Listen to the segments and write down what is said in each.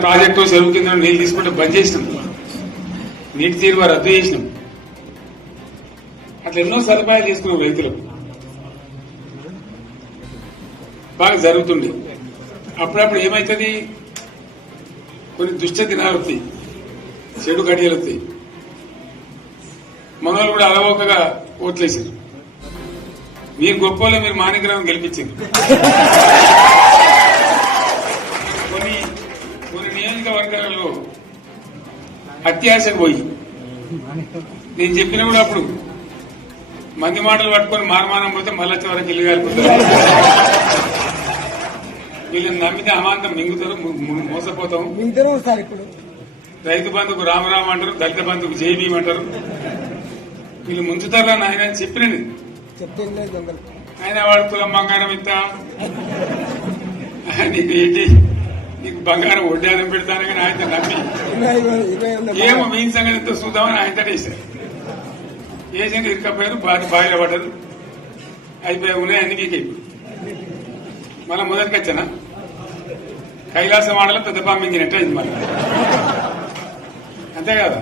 Project చెరువు కింద నీళ్ళు తీసుకుంటే బంద్ చేసినాం. నీటి తీరువ రద్దు చేసినాం. అట్లా ఎన్నో సదుపాయాలు చేసుకున్నాం రైతులు. బాగా జరుగుతుంది. అప్పుడప్పుడు ఏమవుతుంది కొన్ని దుష్ట దినాలు వస్తాయి. చెడు గడియలు వస్తాయి. మనోళ్ళు కూడా అలవోకగా ఓట్లేసారు మీరు గొప్పలో మీరు మాణిగ్రహం గెలిపించింది అత్యాశకు పోయి. నేను చెప్పిన కూడా అప్పుడు. మంది మాటలు పట్టుకొని మారమానం పోతే మళ్ళీ వరకు ఇల్లు కాలిపోతారు. వీళ్ళని నమ్మితే అమాంతం మింగుతారు మోసపోతాం రైతు బంధుకు రామరామ అంటారు దళిత బంధుకు జైబీం అంటారు. వీళ్ళు ముంచుతారా నాయన అని చెప్పిన ఆయన వాడు తులం బంగారం ఇస్తా. నీకు ఏంటి? నీకు బంగారం వడ్డానం పెడతాను కానీ ఆయన నమ్మి. ఏమో మీ సంగతితో చూద్దామని ఆయన వేశారు వేసింది ఇరుకపోయారు బాగా బాయిల పడ్డారు. అయిపోయి ఉన్నాయి అన్ని వీకే మళ్ళీ మొదటికి వచ్చానా? కైలాస వాడలో పెద్ద పామింగినట్టు అయింది మళ్ళీ. అంతే కదా?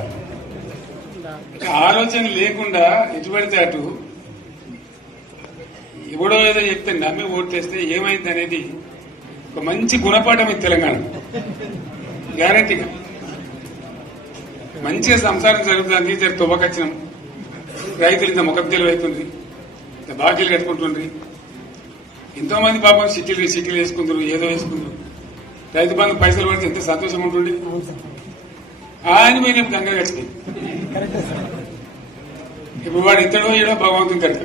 ఆలోచన లేకుండా ఎటు పడితే అటు. ఎవడో ఏదో చెప్తే నమ్మి ఓట్లేస్తే ఏమైంది అనేది ఒక మంచి గుణపాఠం ఇది తెలంగాణ. గ్యారంటీగా మంచిగా సంసారం జరుగుతుంది జర తువ్వకచ్చినాం రైతులు ఇంత ముఖం అవుతుంది ఇంత బాకీలు కట్టుకుంటుండ్రి. ఎంతో మంది పాపం సిటీలు సిటీలు వేసుకుంటారు ఏదో వేసుకుంటారు రైతు బంధు పైసలు పడితే ఎంత సంతోషం ఉంటుంది ఆయన మీద గంగ సార్ ఇప్పుడు వాడు ఇతడో ఏడో భగవంతుని కనుక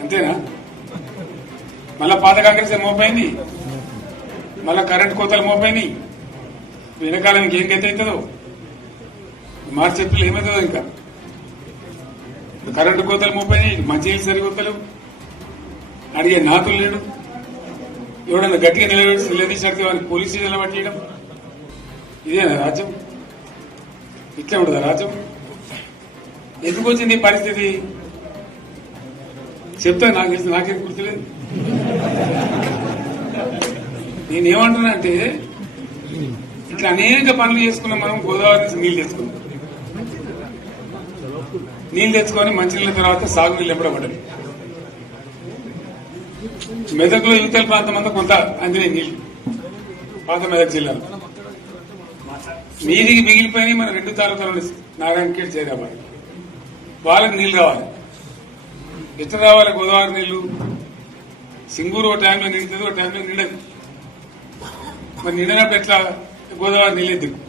అంతేనా? మళ్ళా పాత కాంగ్రెస్ మోపోయింది మళ్ళా కరెంట్ కోతలు మోపోయినాయి వెనకాలం ఇంకేం గతి అవుతుందో? మార్చి ఏప్రిల్ ఏమవుతుందో ఇంకా? కరెంటు కోతలు మోపోయినాయి మంచి సరికొత్తలు అడిగే నాతులు లేడు. ఎవడన్నా గట్టిగా నిలబెట్టి నిలదీసినట్టు వారికి పోలీసు స్టేషన్లో ఇదేనా రాజ్యం? ఇట్లా ఉండదా రాజ్యం? ఎందుకు వచ్చింది ఈ పరిస్థితి? చెప్తా నాకు తెలిసి నాకేం గుర్తులేదు. నేనేమంటున్నాంటే ఇట్లా అనేక పనులు చేసుకున్నాం మనం గోదావరి నుంచి నీళ్ళు తెచ్చుకున్నాం. నీళ్ళు తెచ్చుకొని మంచినీళ్ళ తర్వాత సాగునీళ్ళు ఎప్పుడబడ్డాయి మెదక్లో యువతల ప్రాంతం అంతా కొంత అందినాయి నీళ్ళు పాత మెదక్ జిల్లాలో మీదికి మిగిలిపోయి మన రెండు తాలూకాలు నారాయణఖేడ్ చేరాబాద్ వాళ్ళకి నీళ్ళు కావాలి. ఎట్లా రావాలి గోదావరి నీళ్ళు సింగూరు ఒక టైంలో నిండుతుంది ఒక టైంలో నిండదు. మరి నిండినప్పుడు ఎట్లా గోదావరి నీళ్ళు దిక్కు